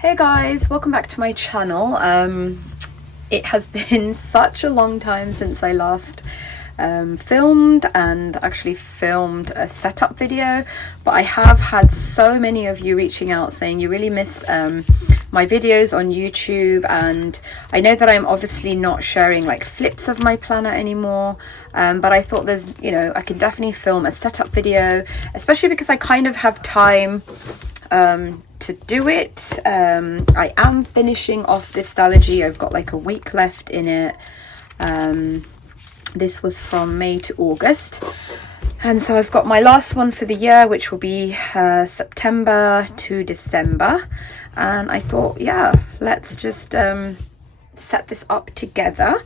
Hey guys, welcome back to my channel. It has been such a long time since I last filmed a setup video, but I have had so many of you reaching out saying you really miss my videos on YouTube, and I know that I'm obviously not sharing like flips of my planner anymore, but I thought I can definitely film a setup video, especially because I kind of have time to do it. I am finishing off this Stalogy. I've got like a week left in it. This was from May to August, and so I've got my last one for the year, which will be September to December, and I thought, yeah, let's just set this up together.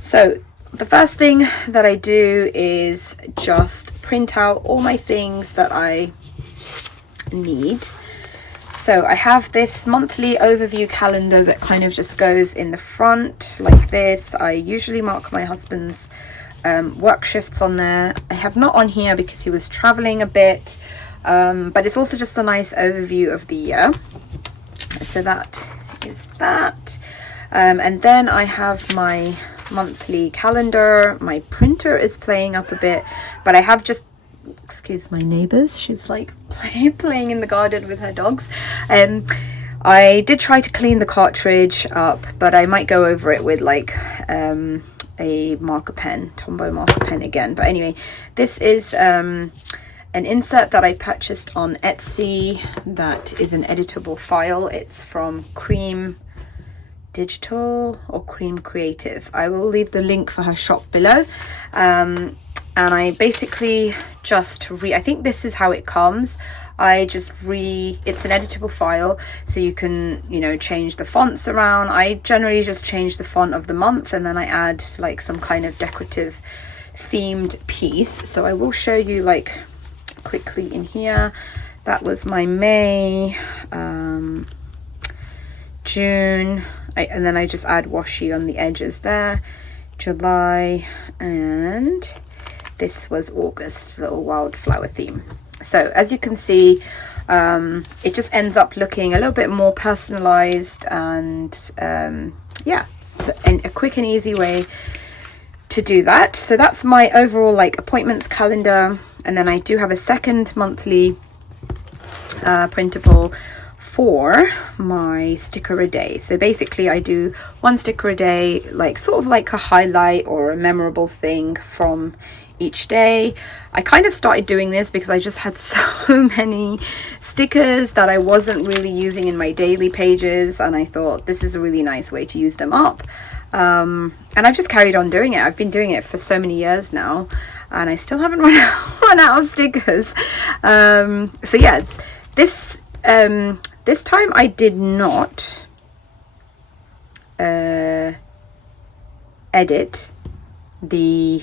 So the first thing that I do is just print out all my things that I need. So I have this monthly overview calendar that kind of just goes in the front like this. I usually mark my husband's work shifts on there. I have not on here because he was traveling a bit, but it's also just a nice overview of the year. So that is that. And then I have my monthly calendar. My printer is playing up a bit, but I have just, excuse my neighbors, she's like playing in the garden with her dogs. I did try to clean the cartridge up, but I might go over it with like a marker pen, Tombow marker pen again. But anyway, this is an insert that I purchased on Etsy that is an editable file. It's from Cream Digital or Cream Creative. I will leave the link for her shop below. And I basically just I think this is how it comes. It's an editable file, so you can, change the fonts around. I generally just change the font of the month, and then I add like some kind of decorative themed piece. So I will show you like quickly in here. That was my May, June, and then I just add washi on the edges there, July, and this was August, little wildflower theme. So as you can see, it just ends up looking a little bit more personalized, and and a quick and easy way to do that. So that's my overall like appointments calendar, and then I do have a second monthly printable for my sticker a day. So basically I do one sticker a day, like sort of like a highlight or a memorable thing from each day. I kind of started doing this because I just had so many stickers that I wasn't really using in my daily pages, and I thought this is a really nice way to use them up. And I've just carried on doing it. I've been doing it for so many years now, and I still haven't run out of stickers. So yeah, this time I did not edit the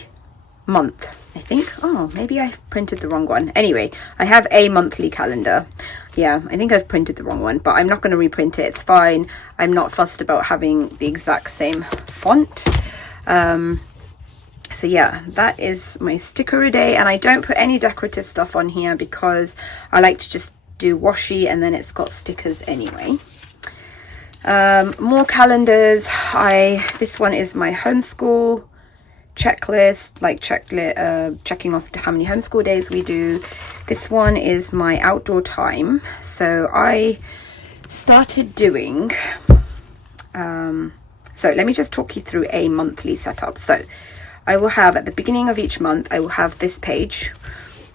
month, I think. Oh, maybe I printed the wrong one. Anyway, I have a monthly calendar. Yeah, I think I've printed the wrong one, but I'm not going to reprint it. It's fine. I'm not fussed about having the exact same font. So yeah, that is my sticker a day, and I don't put any decorative stuff on here because I like to just do washi, and then it's got stickers anyway. More calendars. This one is my homeschool checklist, like checking off how many homeschool days we do. This one is my outdoor time. So I started doing so let me just talk you through a monthly setup. So I will have, at the beginning of each month, I will have this page,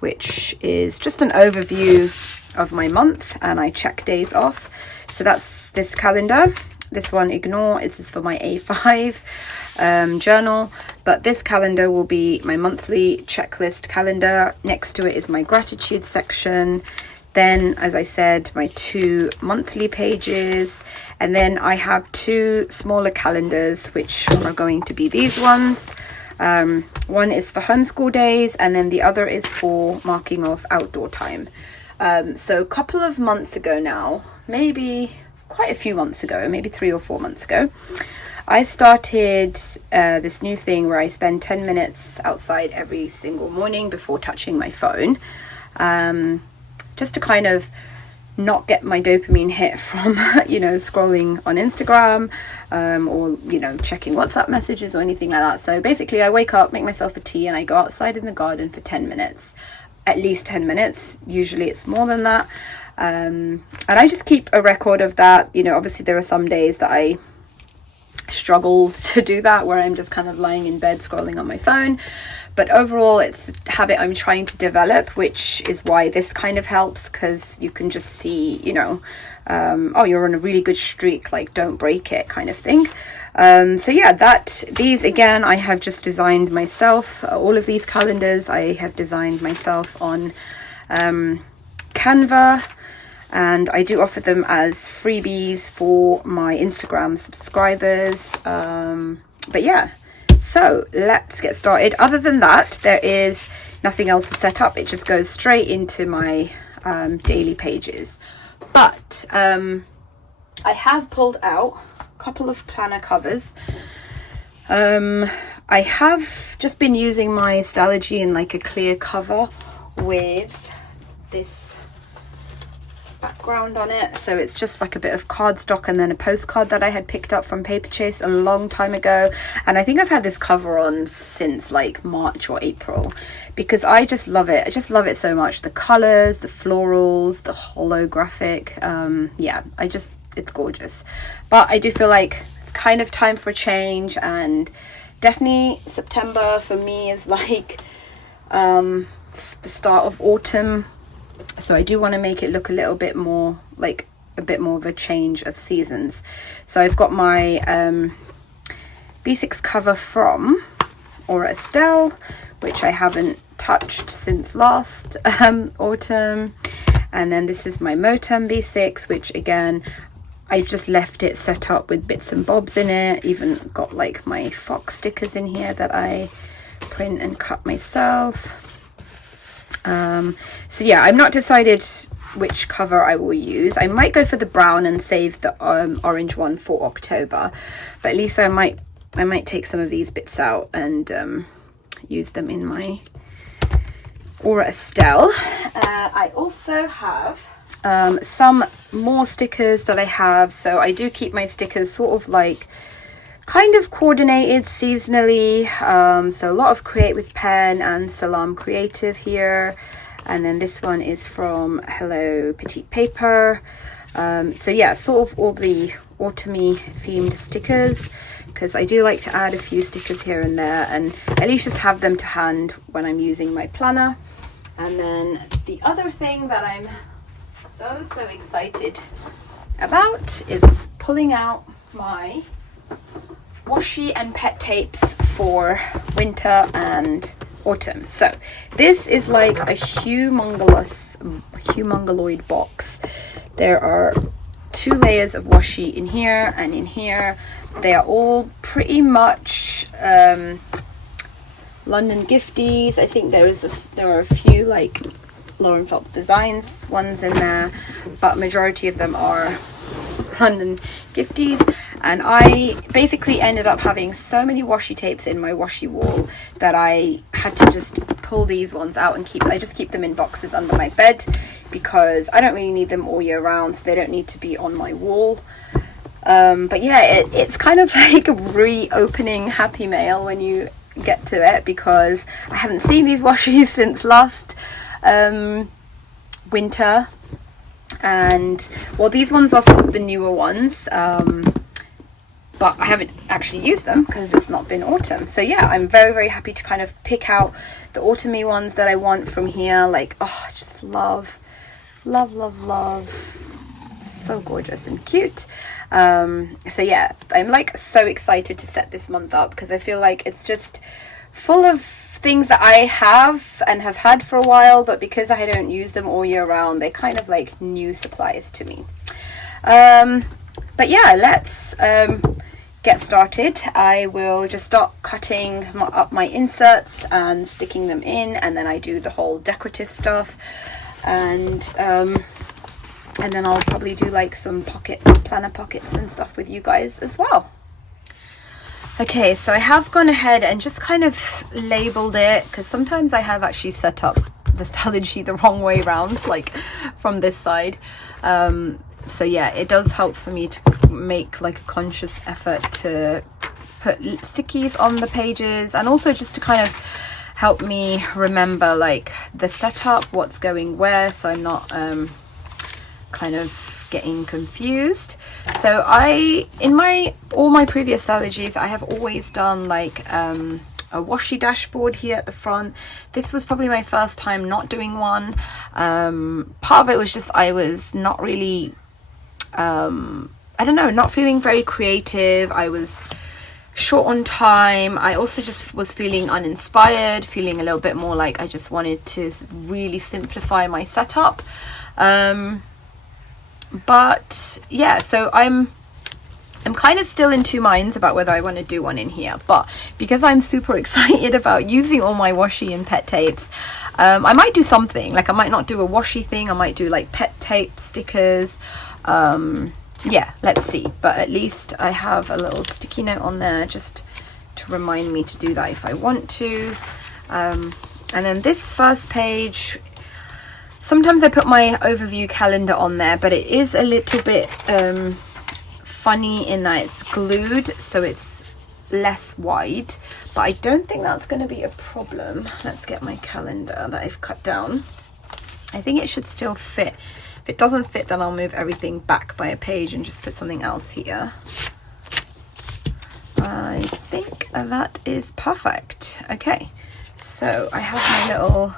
which is just an overview of my month, and I check days off. So that's this calendar. This one, ignore, this is for my A5 journal, but this calendar will be my monthly checklist calendar. Next to it is my gratitude section. Then, as I said, my 2 monthly pages, and then I have 2 smaller calendars, which are going to be these ones. One is for homeschool days, and then the other is for marking off outdoor time. So a couple of months ago now, maybe quite a few months ago, maybe 3 or 4 months ago, I started this new thing where I spend 10 minutes outside every single morning before touching my phone, just to kind of not get my dopamine hit from you know, scrolling on Instagram, or you know, checking WhatsApp messages or anything like that. So basically I wake up, make myself a tea, and I go outside in the garden for 10 minutes, at least 10 minutes. Usually it's more than that. And I just keep a record of that. You know, obviously there are some days that I struggle to do that, where I'm just kind of lying in bed scrolling on my phone. But overall, it's a habit I'm trying to develop, which is why this kind of helps, because you can just see, you know, oh, you're on a really good streak, like don't break it kind of thing. So yeah, these again, I have just designed myself. All of these calendars I have designed myself on Canva, and I do offer them as freebies for my Instagram subscribers. But yeah, so let's get started. Other than that, there is nothing else to set up. It just goes straight into my daily pages. But I have pulled out a couple of planner covers. I have just been using my Stalogy in like a clear cover with this background on it, so it's just like a bit of cardstock and then a postcard that I had picked up from Paper Chase a long time ago. And I think I've had this cover on since like March or April, because I just love it. I just love it so much. The colors, the florals, the holographic, yeah, it's gorgeous. But I do feel like it's kind of time for a change, and definitely September for me is like the start of autumn. So I do want to make it look a little bit more like a bit more of a change of seasons. So I've got my B6 cover from Aura Estelle, which I haven't touched since last autumn. And then this is my Motem B6, which again, I've just left it set up with bits and bobs in it. Even got like my fox stickers in here that I print and cut myself. So yeah, I'm not decided which cover I will use. I might go for the brown and save the orange one for October, but at least I might take some of these bits out and use them in my Aura Estelle. I also have some more stickers that I have. So I do keep my stickers sort of like kind of coordinated seasonally. So a lot of Create with Pen and Salam Creative here, and then this one is from Hello Petite Paper. So yeah, sort of all the autumny themed stickers, because I do like to add a few stickers here and there, and at least just have them to hand when I'm using my planner. And then the other thing that I'm so excited about is pulling out my washi and pet tapes for winter and autumn. So this is like a humongoloid box. There are 2 layers of washi in here and in here. They are all pretty much London Gifties. I think there are a few like Lauren Phelps Designs ones in there, but majority of them are London Gifties. And I basically ended up having so many washi tapes in my washi wall that I had to just pull these ones out and I just keep them in boxes under my bed, because I don't really need them all year round, so they don't need to be on my wall. But yeah, it's kind of like a reopening Happy Mail when you get to it, because I haven't seen these washis since last winter. And well, these ones are sort of the newer ones, but I haven't actually used them because it's not been autumn. So yeah, I'm very happy to kind of pick out the autumny ones that I want from here. Like, oh, I just love, so gorgeous and cute. So yeah, I'm like so excited to set this month up, because I feel like it's just full of things that I have and have had for a while, but because I don't use them all year round, they're kind of like new supplies to me. But yeah, let's get started. I will just start cutting up my inserts and sticking them in, and then I do the whole decorative stuff, and then I'll probably do like some planner pockets and stuff with you guys as well. Okay, so I have gone ahead and just kind of labeled it, because sometimes I have actually set up the Stalogy the wrong way around, like from this side. So yeah, it does help for me to make like a conscious effort to put stickies on the pages, and also just to kind of help me remember like the setup, what's going where, so I'm not kind of getting confused. So in all my previous Stalogies, I have always done like a washi dashboard here at the front. This was probably my first time not doing one. Part of it was just I was not really I don't know, not feeling very creative. I was short on time. I also just was feeling uninspired, feeling a little bit more like I just wanted to really simplify my setup. But yeah, so I'm kind of still in two minds about whether I want to do one in here, but because I'm super excited about using all my washi and pet tapes, I might do something. Like I might not do a washi thing, I might do like pet tape stickers. Yeah, let's see, but at least I have a little sticky note on there just to remind me to do that if I want to. And then this first page, sometimes I put my overview calendar on there, but it is a little bit funny in that it's glued, so it's less wide, but I don't think that's going to be a problem. Let's get my calendar that I've cut down. I think it should still fit. If it doesn't fit, then I'll move everything back by a page and just put something else here. I think that is perfect. Okay, so I have my little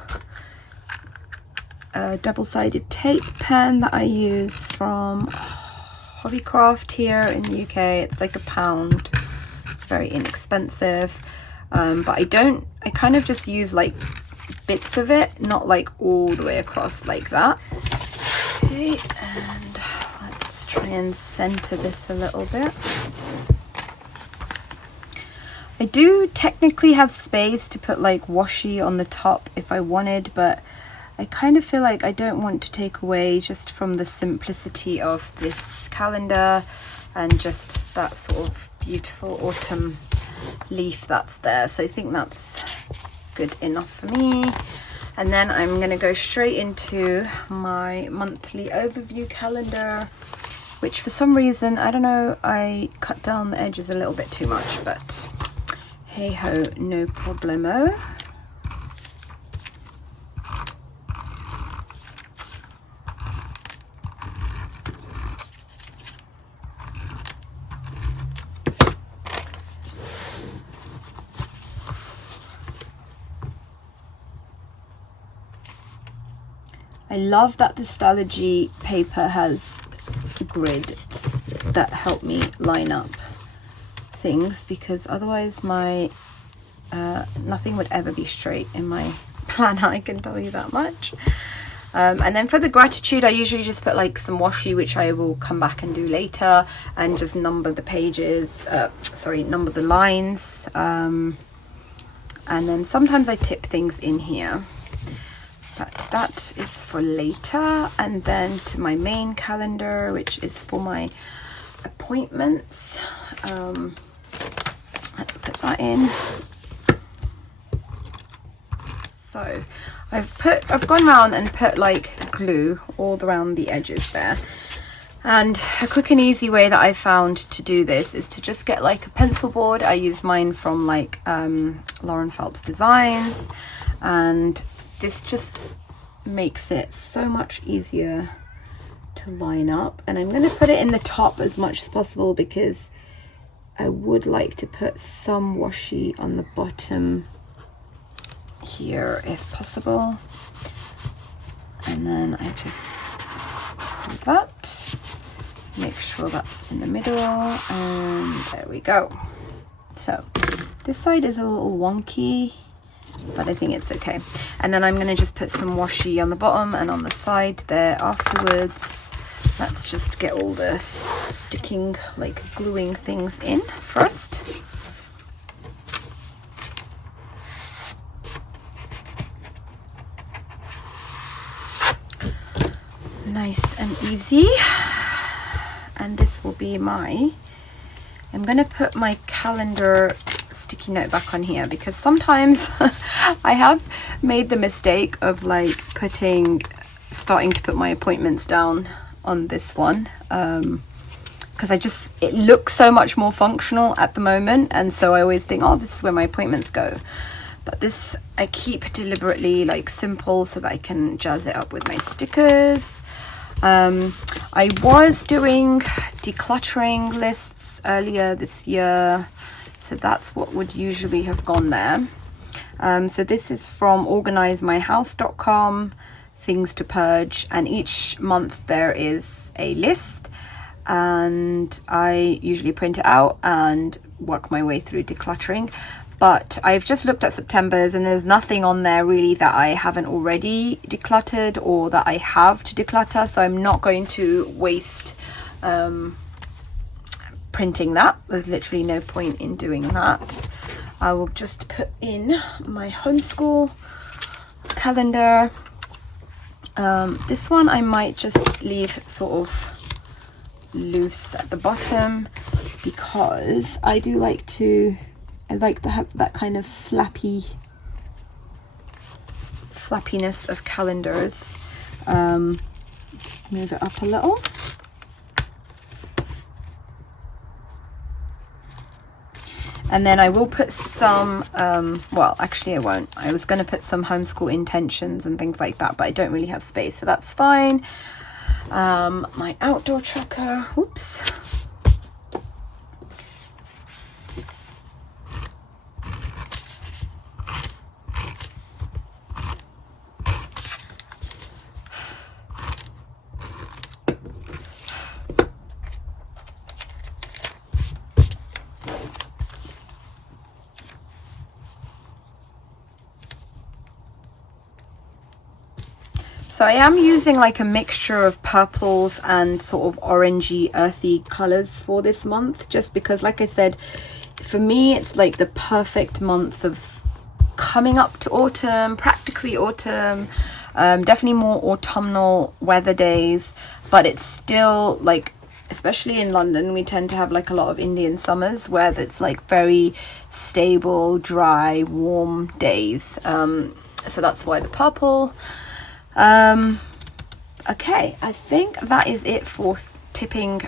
double-sided tape pen that I use from Hobbycraft here in the UK. It's like £1. It's very inexpensive, but I kind of just use like bits of it, not like all the way across like that. Okay, and let's try and center this a little bit. I do technically have space to put like washi on the top if I wanted, but I kind of feel like I don't want to take away just from the simplicity of this calendar and just that sort of beautiful autumn leaf that's there. So I think that's good enough for me. And then I'm going to go straight into my monthly overview calendar, which for some reason, I don't know, I cut down the edges a little bit too much, but hey ho, no problemo. I love that the Stalogy paper has grids that help me line up things, because otherwise my nothing would ever be straight in my planner, I can tell you that much. And then for the gratitude, I usually just put like some washi, which I will come back and do later, and just number the pages, number the lines, and then sometimes I tip things in here. But that is for later. And then to my main calendar, which is for my appointments. Let's put that in. So I've gone around and put like glue all around the edges there. And a quick and easy way that I found to do this is to just get like a pencil board. I use mine from like Lauren Phelps Designs, and this just makes it so much easier to line up. And I'm going to put it in the top as much as possible because I would like to put some washi on the bottom here if possible. And then I just do that, make sure that's in the middle, and there we go. So this side is a little wonky, but I think it's okay. And then I'm going to just put some washi on the bottom and on the side there afterwards. Let's just get all the sticking, like gluing things in first. Nice and easy. And this will be I'm going to put my calendar sticky note back on here, because sometimes I have made the mistake of like starting to put my appointments down on this one, because it looks so much more functional at the moment, and so I always think, oh, this is where my appointments go. But this I keep deliberately like simple so that I can jazz it up with my stickers. I was doing decluttering lists earlier this year, so that's what would usually have gone there. So this is from organizemyhouse.com, things to purge, and each month there is a list, and I usually print it out and work my way through decluttering. But I've just looked at September's, and there's nothing on there really that I haven't already decluttered or that I have to declutter, so I'm not going to waste printing that. There's literally no point in doing that. I will just put in my homeschool calendar. This one I might just leave sort of loose at the bottom, because I do like to have that kind of flappiness of calendars. Just move it up a little. And then I will put some, well, actually I won't. I was going to put some homeschool intentions and things like that, but I don't really have space, so that's fine. My outdoor tracker, whoops. So I am using like a mixture of purples and sort of orangey earthy colors for this month, just because, like I said, for me it's like the perfect month of coming up to autumn, practically autumn, definitely more autumnal weather days, but it's still like, especially in London, we tend to have like a lot of Indian summers where it's like very stable, dry, warm days. So that's why the purple. Okay, I think that is it for tipping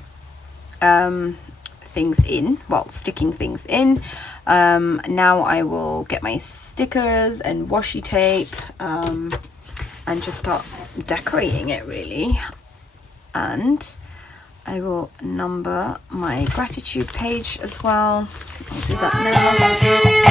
things in, well, sticking things in. Now I will get my stickers and washi tape and just start decorating it really. And I will number my gratitude page as well. I'll do that now.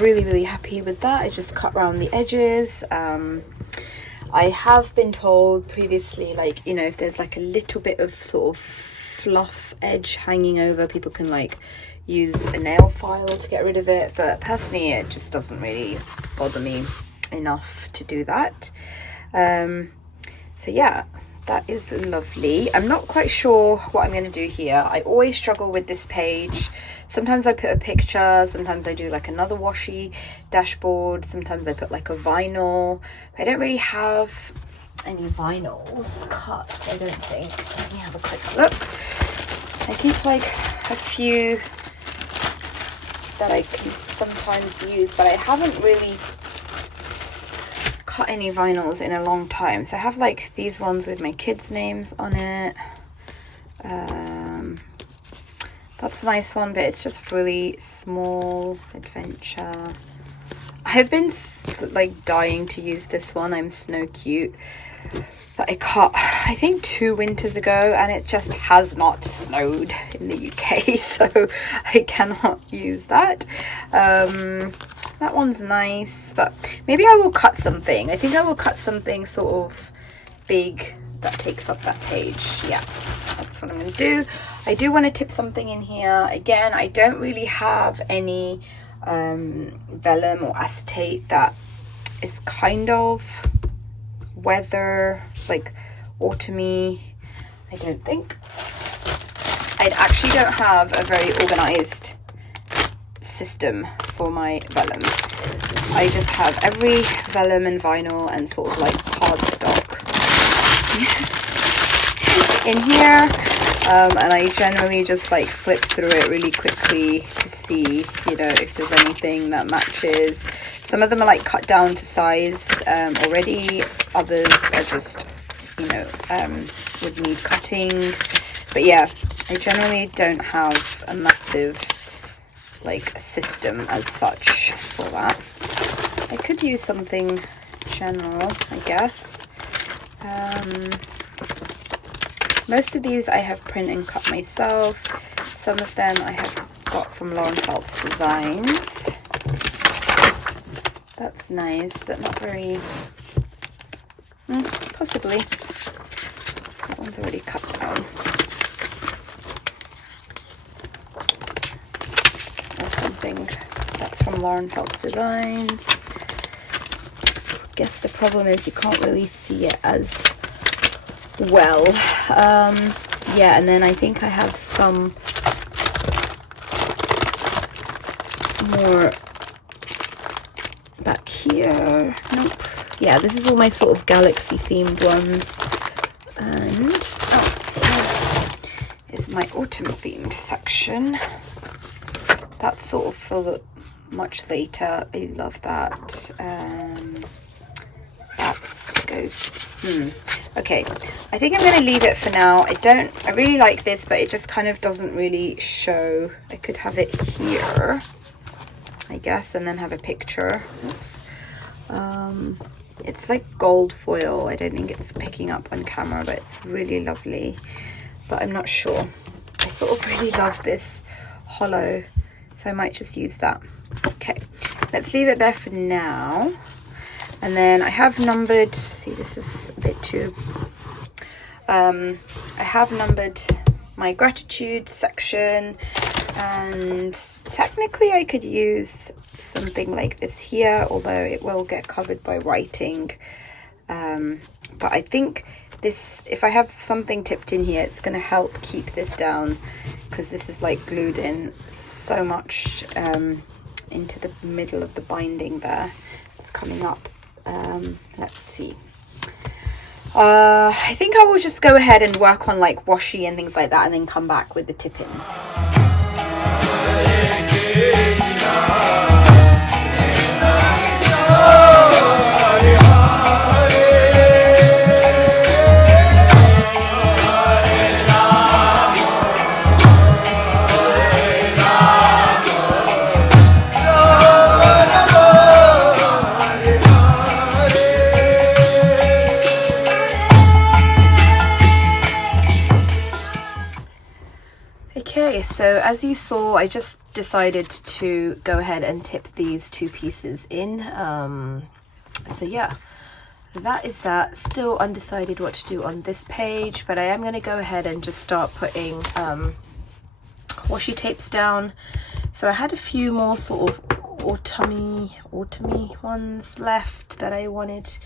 Really happy with that. I just cut around the edges. I have been told previously, like, you know, if there's like a little bit of sort of fluff edge hanging over, people can like use a nail file to get rid of it, but personally it just doesn't really bother me enough to do that. So yeah, that is lovely. I'm not quite sure what I'm going to do here. I always struggle with this page. Sometimes I put a picture, sometimes I do like another washi dashboard, sometimes I put like a vinyl. I don't really have any vinyls cut, I don't think. Let me have a quick look. I keep like a few that I can sometimes use, but I haven't really cut any vinyls in a long time. So I have like these ones with my kids' names on it. That's a nice one, but it's just really small adventure. I've been like dying to use this one, I'm Snow Cute, that I cut I think 2 winters ago, and it just has not snowed in the UK, so I cannot use that. That one's nice, but maybe I will cut something. I think I will cut something sort of big that takes up that page. Yeah, that's what I'm going to do. I do want to tip something in here. Again, I don't really have any vellum or acetate that is kind of weather, like autumny. I don't think. I actually don't have a very organized system for my vellum. I just have every vellum and vinyl and sort of like cardstock in here, and I generally just like flip through it really quickly to see, you know, if there's anything that matches. Some of them are like cut down to size already, others are just, you know, would need cutting. But yeah, I generally don't have a massive like system as such for that. I could use something general, I guess. Most of these I have print and cut myself. Some of them I have got from Lauren Phelps Designs. That's nice, but not very, possibly. That one's already cut down. Or something. That's from Lauren Phelps Designs. Guess the problem is you can't really see it as well. Yeah, and then I think I have some more back here. Nope. Yeah, this is all my sort of galaxy themed ones. And is my autumn themed section. That's sort of for much later. I love that. That goes. Okay, I think I'm going to leave it for now. I really like this, but it just kind of doesn't really show. I could have it here, I guess, and then have a picture. Oops. It's like gold foil. I don't think it's picking up on camera, but it's really lovely. But I'm not sure. I sort of really love this hollow, so I might just use that. Okay, let's leave it there for now. And then I have numbered, see, this is a bit too, I have numbered my gratitude section, and technically I could use something like this here, although it will get covered by writing. But I think this, if I have something tipped in here, it's going to help keep this down, because this is like glued in so much into the middle of the binding there. It's coming up. Let's see. I think I will just go ahead and work on like washi and things like that, and then come back with the tip-ins. Okay, so as you saw, I just decided to go ahead and tip these 2 pieces in. So yeah, that is that. Still undecided what to do on this page, but I am going to go ahead and just start putting washi tapes down. So I had a few more sort of autumny ones left that I wanted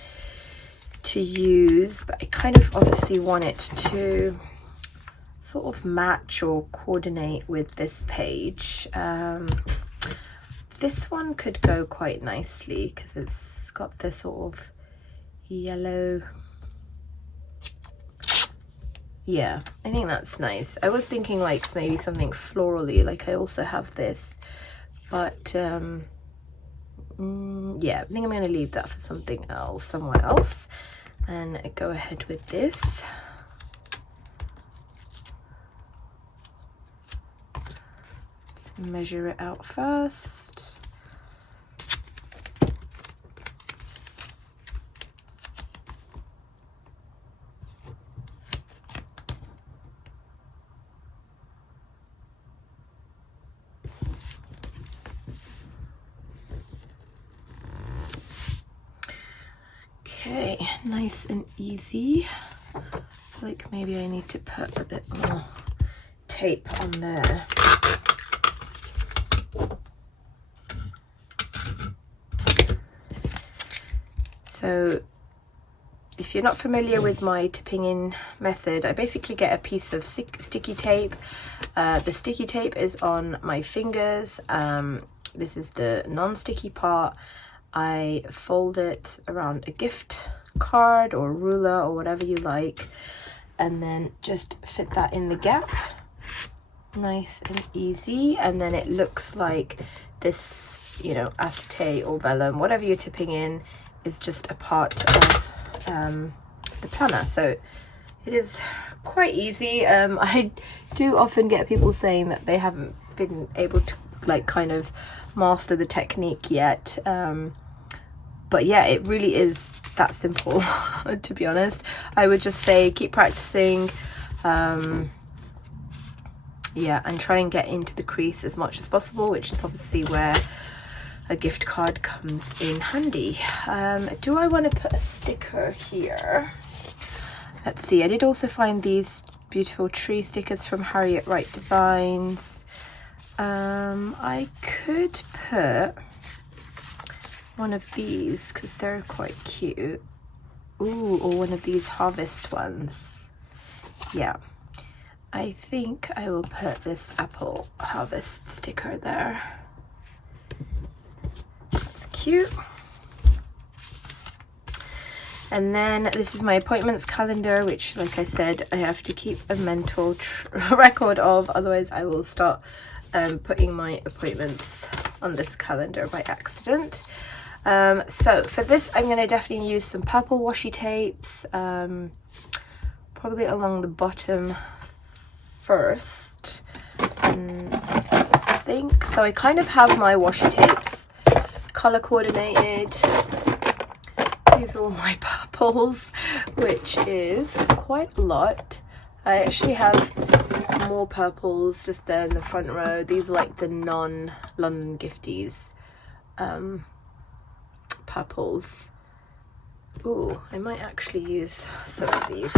to use, but I kind of obviously want it to sort of match or coordinate with this page. This one could go quite nicely because it's got this sort of yellow. Yeah, I think that's nice. I was thinking like maybe something florally, like I also have this, but yeah, I think I'm going to leave that for something else, somewhere else, and go ahead with this. Just measure it out first. Okay, nice and easy. I feel like maybe I need to put a bit more tape on there. So if you're not familiar with my tipping in method, I basically get a piece of sticky tape. The sticky tape is on my fingers. This is the non-sticky part. I fold it around a gift card or ruler or whatever you like, and then just fit that in the gap, nice and easy. And then it looks like this, you know, acetate or vellum, whatever you're tipping in, is just a part of the planner. So it is quite easy. I do often get people saying that they haven't been able to like kind of master the technique yet, but yeah, it really is that simple. To be honest, I would just say keep practicing, yeah, and try and get into the crease as much as possible, which is obviously where a gift card comes in handy. Do I want to put a sticker here? Let's see, I did also find these beautiful tree stickers from Harriet Wright Designs. I could put one of these because they're quite cute. Ooh, or one of these harvest ones. Yeah, I think I will put this apple harvest sticker there. It's cute. And then this is my appointments calendar, which, like I said, I have to keep a mental record of, otherwise I will start putting my appointments on this calendar by accident. So for this, I'm going to definitely use some purple washi tapes, probably along the bottom first. I think so. I kind of have my washi tapes color coordinated. These are all my purples, which is quite a lot. I actually have more purples just there in the front row. These are like the non-London Gifties purples. Ooh, I might actually use some of these.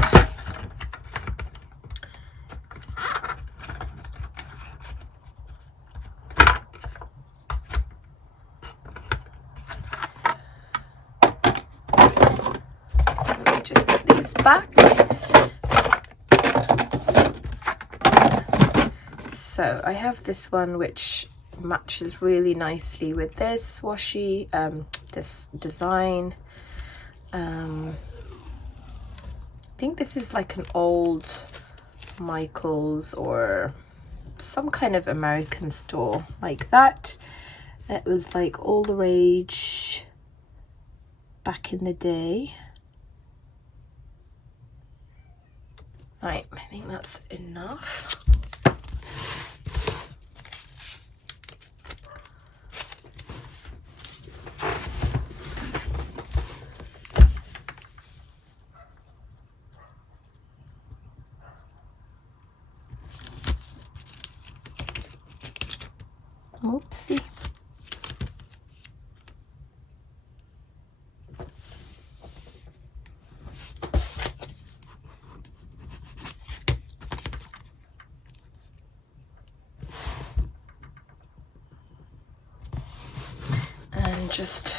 Let me just get these back. So I have this one which matches really nicely with this washi, this design. I think this is like an old Michael's or some kind of American store like that. It was like all the rage back in the day. Right, I think that's enough. Oopsie. And just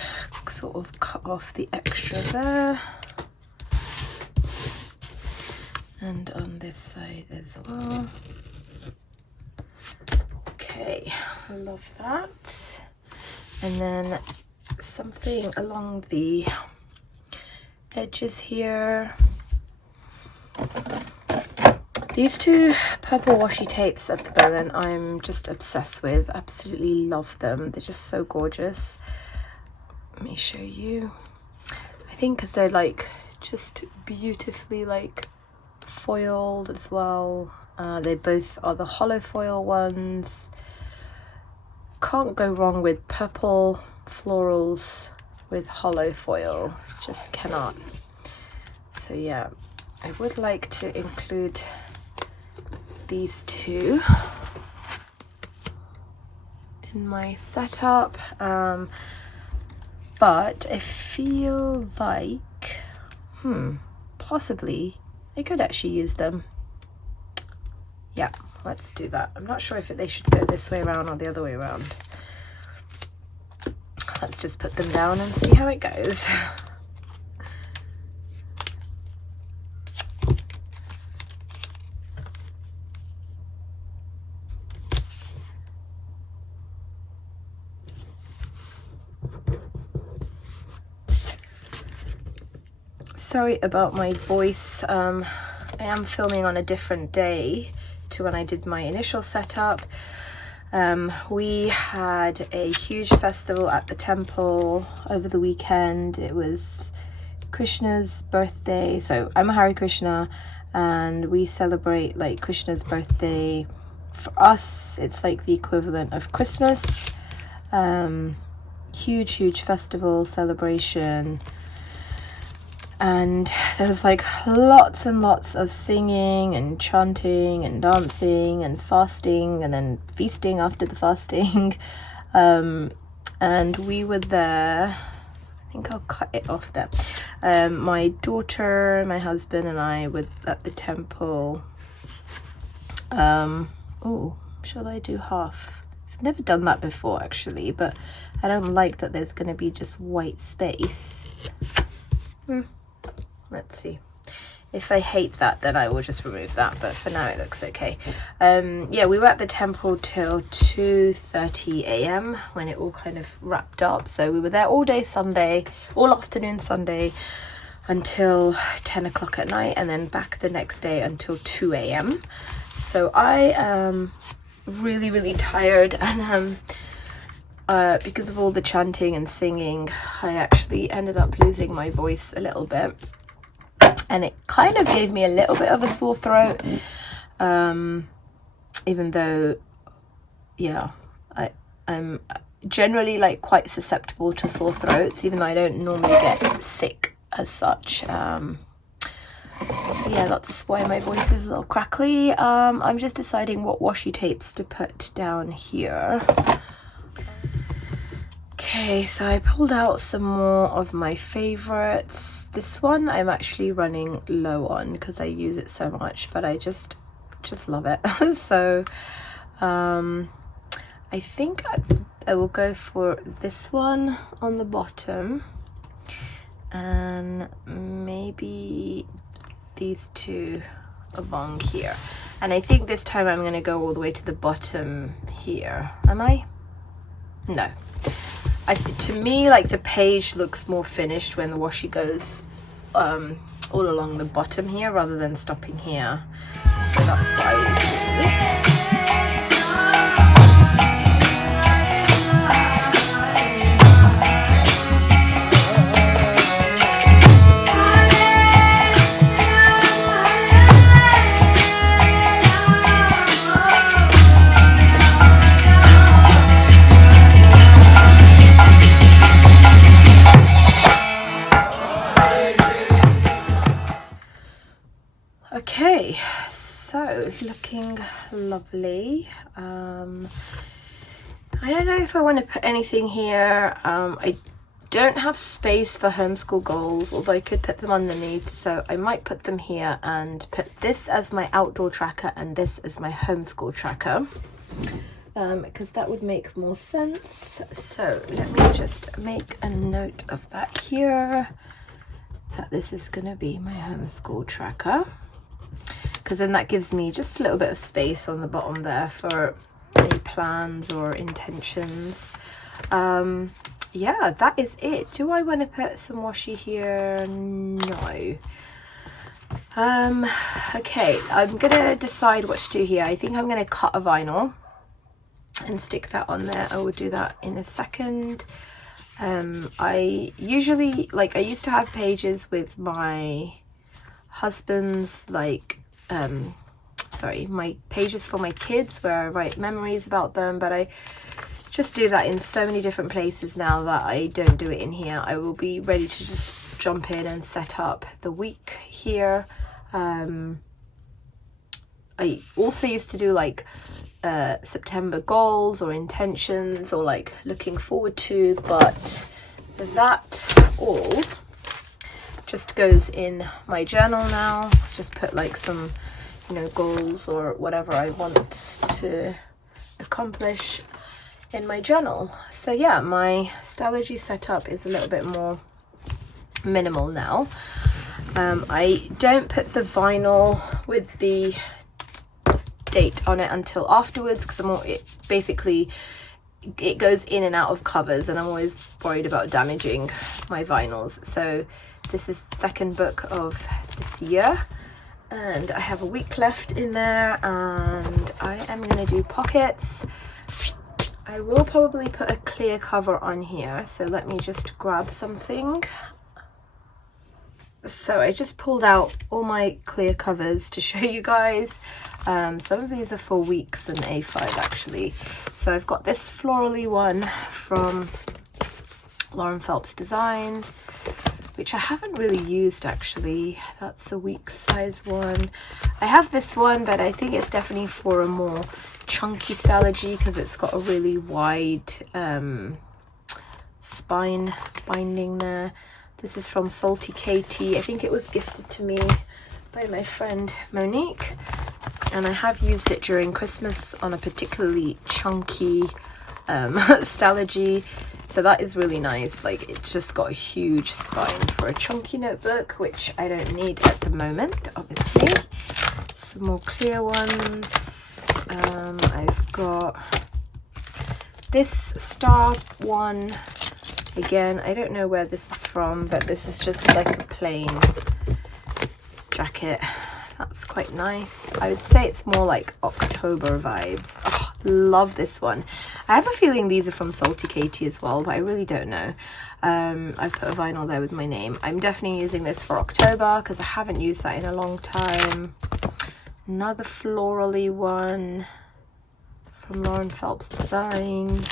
sort of cut off the extra there. and on this side as well. Okay, love that. And then something along the edges here. These two purple washi tapes at the moment I'm just obsessed with. Absolutely love them. They're just so gorgeous. Let me show you. I think because they're like just beautifully like foiled as well. They both are the hollow foil ones. Can't go wrong with purple florals with hollow foil. Just cannot. So yeah, I would like to include these two in my setup, but I feel like possibly I could actually use them. Yeah, let's do that. I'm not sure if they should go this way around or the other way around. Let's just put them down and see how it goes. Sorry about my voice. I am filming on a different day to when I did my initial setup. We had a huge festival at the temple over the weekend. It was Krishna's birthday. So I'm a Hare Krishna and we celebrate like Krishna's birthday. For us, it's like the equivalent of Christmas. Huge festival celebration. And there was like lots and lots of singing and chanting and dancing and fasting and then feasting after the fasting. And we were there. I think I'll cut it off there. My daughter, my husband and I were at the temple. Oh, should I do half? I've never done that before actually, but I don't like that there's going to be just white space. Let's see. If I hate that, then I will just remove that, but for now it looks okay. Yeah, we were at the temple till 2:30 a.m. when it all kind of wrapped up. So we were there all day Sunday, all afternoon Sunday until 10 o'clock at night, and then back the next day until 2 a.m. So I am really tired, and because of all the chanting and singing, I actually ended up losing my voice a little bit. And it kind of gave me a little bit of a sore throat, even though, yeah, I'm generally like quite susceptible to sore throats, even though I don't normally get sick as such. So yeah, that's why my voice is a little crackly. I'm just deciding what washi tapes to put down here. Okay, so I pulled out some more of my favorites. This one I'm actually running low on because I use it so much, but I just love it. So I think I will go for this one on the bottom and maybe these two along here. And I think this time I'm going to go all the way to the bottom here. Am I? No. To me, like the page looks more finished when the washi goes all along the bottom here rather than stopping here. So that's why we do this. Okay, so looking lovely. I don't know if I want to put anything here. I don't have space for homeschool goals, although I could put them underneath, so I might put them here and put this as my outdoor tracker and this as my homeschool tracker, because that would make more sense. So let me just make a note of that here, that this is going to be my homeschool tracker. because then that gives me just a little bit of space on the bottom there for any plans or intentions. Yeah, that is it. Do I want to put some washi here? No. Okay, I'm gonna decide what to do here. I think I'm gonna cut a vinyl and stick that on there. I will do that in a second. I usually, like, I used to have pages with my husband's, like, sorry, my pages for my kids where I write memories about them, but I just do that in so many different places now that I don't do it in here. I will be ready to just jump in and set up the week here. I also used to do like September goals or intentions or like looking forward to, but that all just goes in my journal now. Just put like some, you know, goals or whatever I want to accomplish in my journal. So yeah, my Stalogy setup is a little bit more minimal now. I don't put the vinyl with the date on it until afterwards, because it goes in and out of covers and I'm always worried about damaging my vinyls. So this is the second book of this year and I have a week left in there, and I am going to do pockets. I will probably put a clear cover on here, so let me just grab something. So I just pulled out all my clear covers to show you guys. Some of these are for weeks and A5 actually. So I've got this florally one from Lauren Phelps Designs, which I haven't really used actually. That's a week size one. I have this one, but I think it's definitely for a more chunky Stalogy because it's got a really wide spine binding there. This is from Salty Katie. I think it was gifted to me by my friend Monique, and I have used it during Christmas on a particularly chunky Stalogy, so that is really nice. Like, it's just got a huge spine for a chunky notebook, which I don't need at the moment, obviously. Some more clear ones. I've got this star one. Again, I don't know where this is from, but this is just like a plain jacket. That's quite nice. I would say it's more like October vibes. Oh, love this one. I have a feeling these are from Salty Katie as well, but I really don't know. I've put a vinyl there with my name. I'm definitely using this for October because I haven't used that in a long time. Another florally one from Lauren Phelps Designs.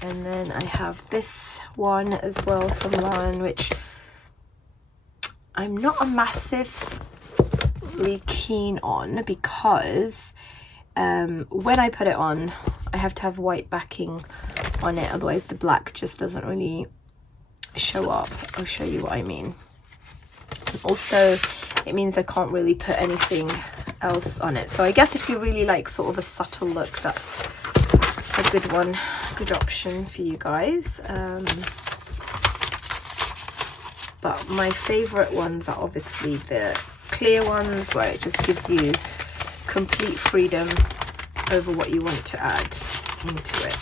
And then I have this one as well from Lauren, which I'm not a massively keen on because when I put it on, I have to have white backing on it, otherwise the black just doesn't really show up. I'll show you what I mean. Also, it means I can't really put anything else on it. So I guess if you really like sort of a subtle look, that's a good one, good option for you guys. But my favorite ones are obviously the clear ones, where it just gives you complete freedom over what you want to add into it.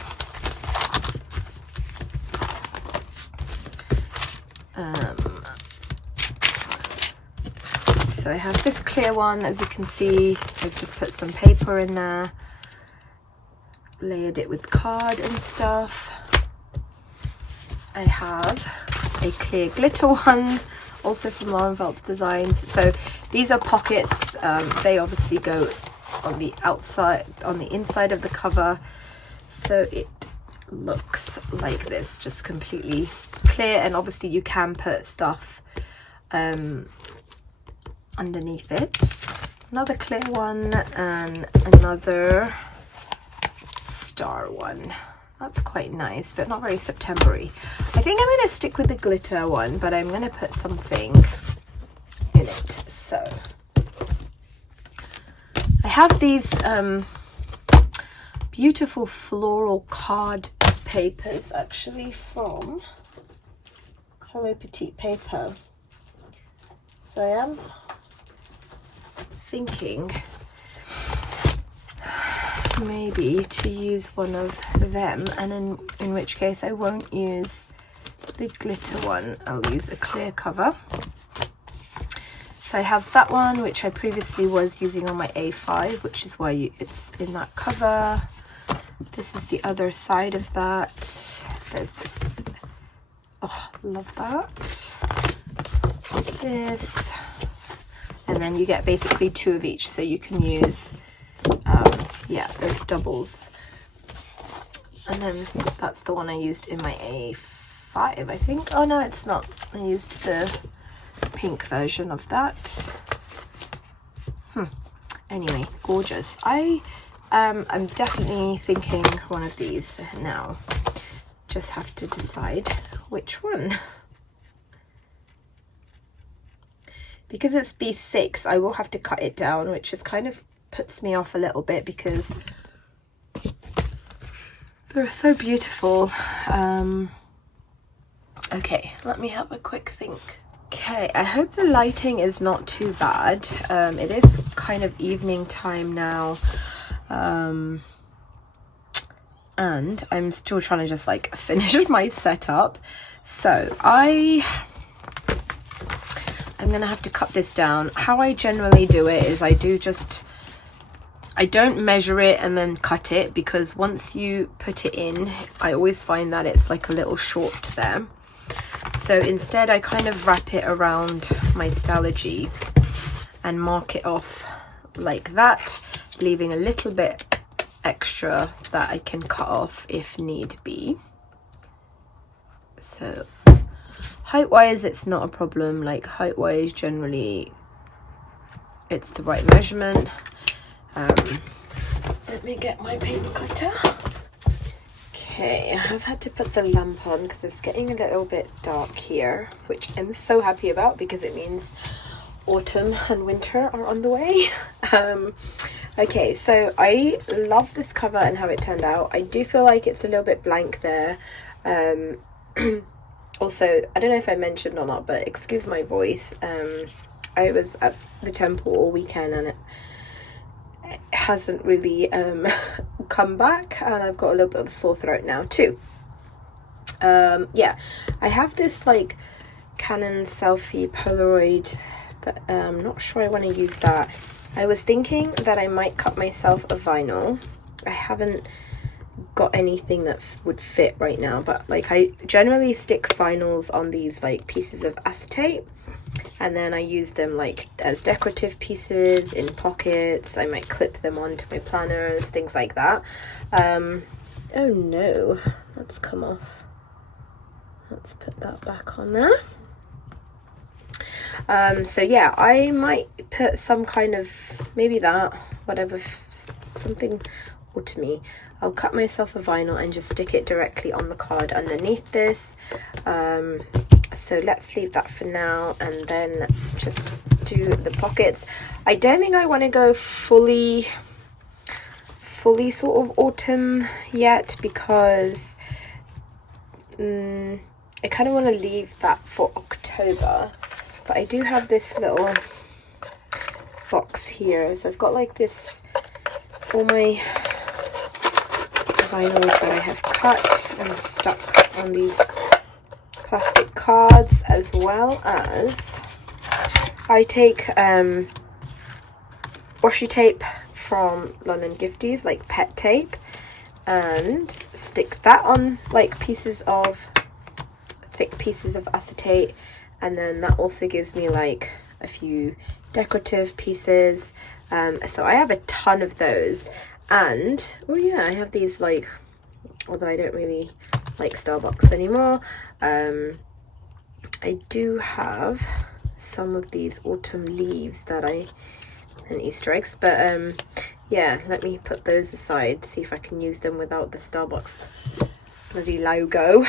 So I have this clear one, as you can see. I've just put some paper in there, layered it with card and stuff. I have a clear glitter one, also from Lauren Phelps Designs. So these are pockets. They obviously go on the outside, on the inside of the cover, so it looks like this, just completely clear. And obviously you can put stuff underneath it. Another clear one and another star one. That's quite nice, but not very September-y. I think I'm going to stick with the glitter one, but I'm going to put something in it. So I have these beautiful floral card papers, actually, from Hello Petite Paper. So I am thinking maybe to use one of them, and in which case I won't use the glitter one, I'll use a clear cover. So I have that one, which I previously was using on my A5, which is why it's in that cover. This is the other side of that. There's this, oh, love that. This, and then you get basically 2 of each, so you can use yeah, those doubles. And then that's the one I used in my A5, I think. Oh no, it's not. I used the pink version of that. Anyway, gorgeous. I'm definitely thinking one of these now. Just have to decide which one. Because it's B6, I will have to cut it down, which is kind of puts me off a little bit because they're so beautiful. Okay, let me have a quick think. Okay, I hope the lighting is not too bad. It is kind of evening time now, and I'm still trying to just like finish my setup. So I'm gonna have to cut this down. How I generally do it is I don't measure it and then cut it, because once you put it in, I always find that it's like a little short there. So instead I kind of wrap it around my Stalogy and mark it off like that, leaving a little bit extra that I can cut off if need be. So height wise it's not a problem, like height wise generally it's the right measurement. Let me get my paper cutter. Okay, I've had to put the lamp on because it's getting a little bit dark here, which I'm so happy about because it means autumn and winter are on the way. Okay, so I love this cover and how it turned out. I do feel like it's a little bit blank there. Also, I don't know if I mentioned or not, but excuse my voice. I was at the temple all weekend and it hasn't really come back, and I've got a little bit of a sore throat now too. Yeah, I have this like Canon selfie Polaroid, but I'm not sure I want to use that. I was thinking that I might cut myself a vinyl. I haven't got anything that would fit right now, but like I generally stick vinyls on these like pieces of acetate, and then I use them like as decorative pieces in pockets. I might clip them onto my planners, things like that. Oh no, let's come off. Let's put that back on there. So yeah, I might put some kind of, maybe that, whatever, something autumny. I'll cut myself a vinyl and just stick it directly on the card underneath this. So let's leave that for now, and then just do the pockets. I don't think I want to go fully sort of autumn yet, because I kind of want to leave that for October. But I do have this little box here, so I've got like this, all my vinyls that I have cut and stuck on these plastic cards, as well as I take washi tape from London Gifties, like pet tape, and stick that on like pieces of thick pieces of acetate, and then that also gives me like a few decorative pieces. So I have a ton of those, and oh yeah, I have these like, although I don't really like Starbucks anymore, I do have some of these autumn leaves that and Easter eggs, but yeah, let me put those aside, see if I can use them without the Starbucks bloody logo.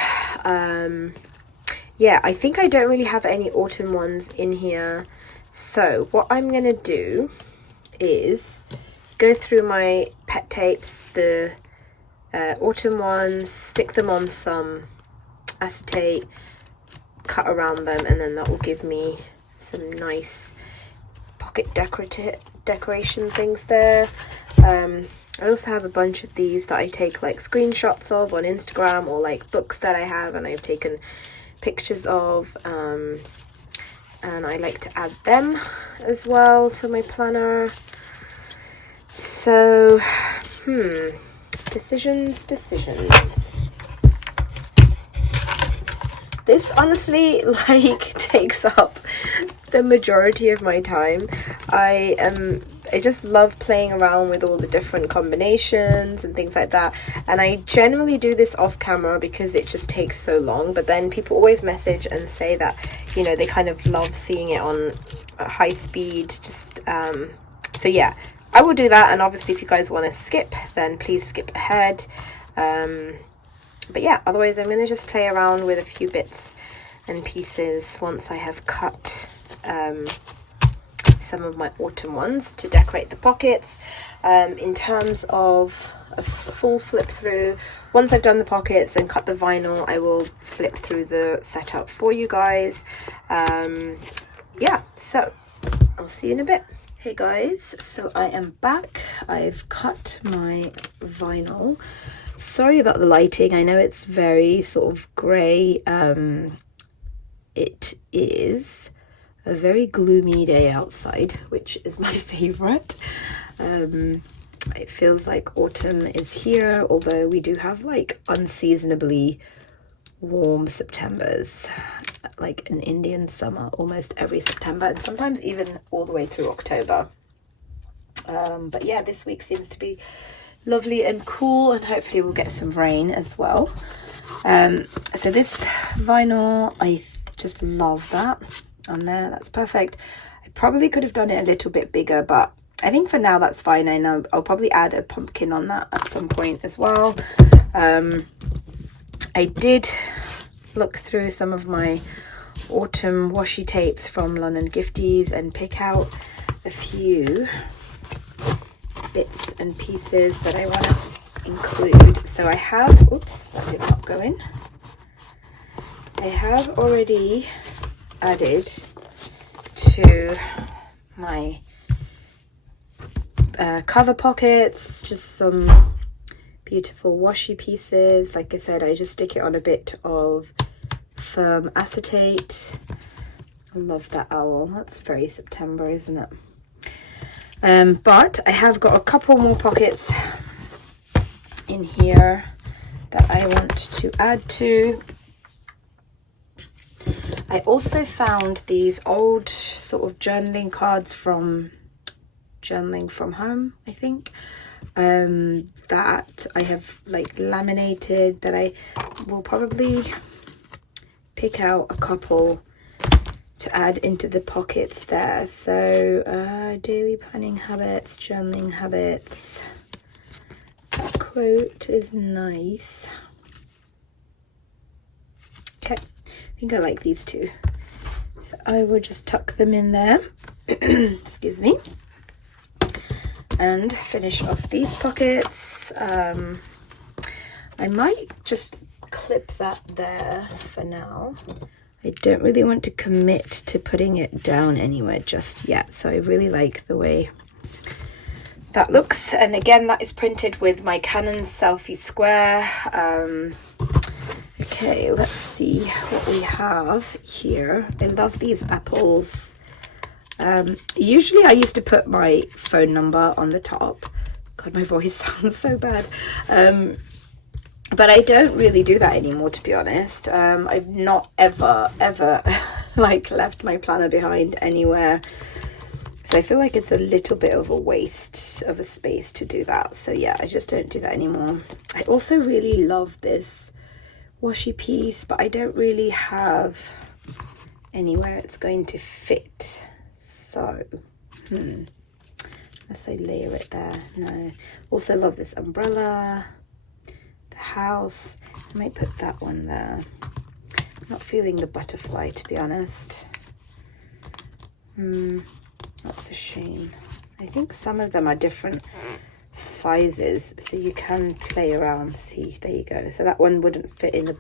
Yeah, I think I don't really have any autumn ones in here, so what I'm gonna do is go through my pet tapes, the autumn ones, stick them on some acetate, cut around them, and then that will give me some nice pocket decoration things there. I also have a bunch of these that I take like screenshots of on Instagram, or like books that I have and I've taken pictures of, and I like to add them as well to my planner. So decisions. This honestly like takes up the majority of my time. I just love playing around with all the different combinations and things like that, and I generally do this off camera because it just takes so long. But then people always message and say that, you know, they kind of love seeing it on high speed. Just so yeah, I will do that, and obviously if you guys want to skip, then please skip ahead. But yeah, otherwise I'm going to just play around with a few bits and pieces once I have cut some of my autumn ones to decorate the pockets. In terms of a full flip through, once I've done the pockets and cut the vinyl, I will flip through the setup for you guys. Yeah, so I'll see you in a bit. Hey guys, so I am back. I've cut my vinyl. Sorry about the lighting, I know it's very sort of grey. It is a very gloomy day outside, which is my favourite. It feels like autumn is here, although we do have like unseasonably warm Septembers, like an Indian summer almost every September, and sometimes even all the way through October. But yeah, this week seems to be lovely and cool, and hopefully we'll get some rain as well. So this vinyl, I just love that on there. That's perfect. I probably could have done it a little bit bigger, but I think for now that's fine. I know I'll probably add a pumpkin on that at some point as well. I did look through some of my autumn washi tapes from London Gifties and pick out a few bits and pieces that I want to include. So I have, oops, that did not go in. I have already added to my cover pockets just some beautiful washi pieces. Like I said, I just stick it on a bit of firm acetate. I love that owl. That's very September, isn't it? But I have got a couple more pockets in here that I want to add to. I also found these old sort of journaling cards from Journaling from Home, I think, that I have like laminated, that I will probably pick out a couple to add into the pockets there. So daily planning habits, journaling habits. That quote is nice. Okay, I think I like these two, so I will just tuck them in there. Excuse me. And finish off these pockets. I might just clip that there for now. I don't really want to commit to putting it down anywhere just yet, so I really like the way that looks. And again, that is printed with my Canon Selfie Square. Okay, let's see what we have here. I love these apples. Usually I used to put my phone number on the top. God, my voice sounds so bad. But I don't really do that anymore, to be honest. I've not ever like left my planner behind anywhere, so I feel like it's a little bit of a waste of a space to do that. So yeah, I just don't do that anymore. I also really love this washi piece, but I don't really have anywhere it's going to fit. So unless I layer it there. No. Also love this umbrella, the house. I might put that one there. I'm not feeling the butterfly, to be honest. That's a shame. I think some of them are different sizes, so you can play around. See, there you go. So that one wouldn't fit in the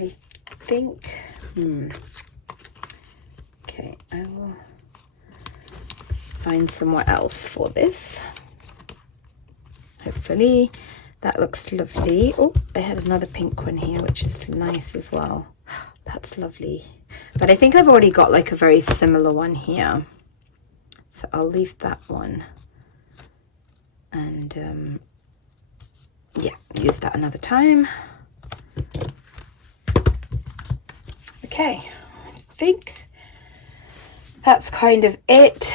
I think, okay, I will find somewhere else for this. Hopefully that looks lovely. Oh, I had another pink one here, which is nice as well. That's lovely. But I think I've already got like a very similar one here. So I'll leave that one. And yeah, use that another time. Okay, I think that's kind of it.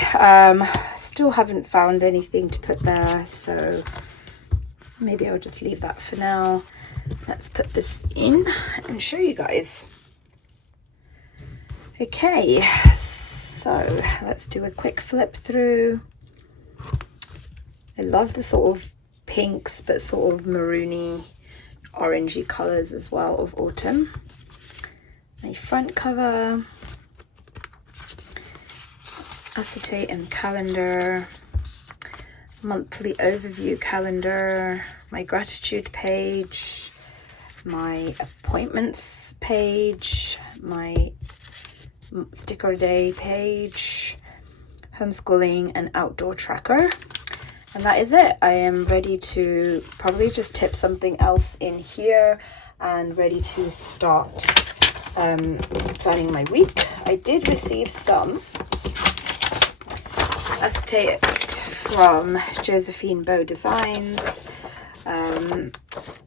Still haven't found anything to put there, so maybe I'll just leave that for now. Let's put this in and show you guys. Okay, so let's do a quick flip through. I love the sort of pinks but sort of maroony, orangey colours as well of autumn. My front cover, acetate and calendar, monthly overview calendar, my gratitude page, my appointments page, my sticker a day page, homeschooling and outdoor tracker. And that is it. I am ready to probably just tip something else in here and ready to start planning my week. I did receive some acetate from Josephine Bow Designs.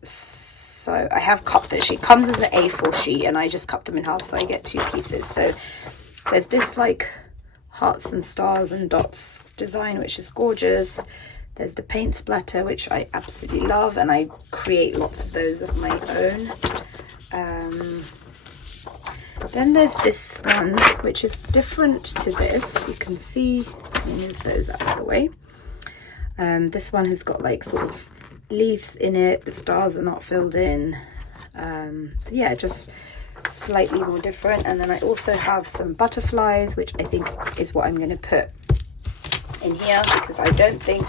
So I have cut this. She comes as an A4 sheet and I just cut them in half, so I get 2 pieces. So there's this like hearts and stars and dots design, which is gorgeous. There's the paint splatter, which I absolutely love, and I create lots of those of my own. Then there's this one, which is different to this. You can see, let me move those out of the way. This one has got like sort of leaves in it. The stars are not filled in. So yeah, just slightly more different. And then I also have some butterflies, which I think is what I'm going to put in here, because I don't think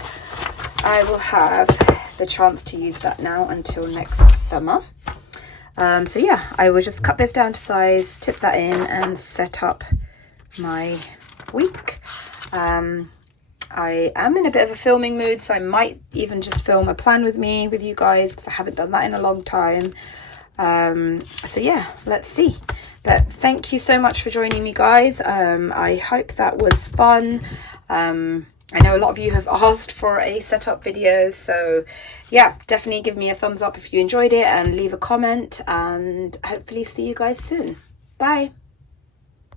I will have the chance to use that now until next summer. So yeah, I will just cut this down to size, tip that in and set up my week. I am in a bit of a filming mood, so I might even just film a plan with me with you guys, because I haven't done that in a long time. So yeah, let's see. But thank you so much for joining me, guys. I hope that was fun. I know a lot of you have asked for a setup video, so yeah, definitely give me a thumbs up if you enjoyed it and leave a comment, and hopefully see you guys soon. Bye.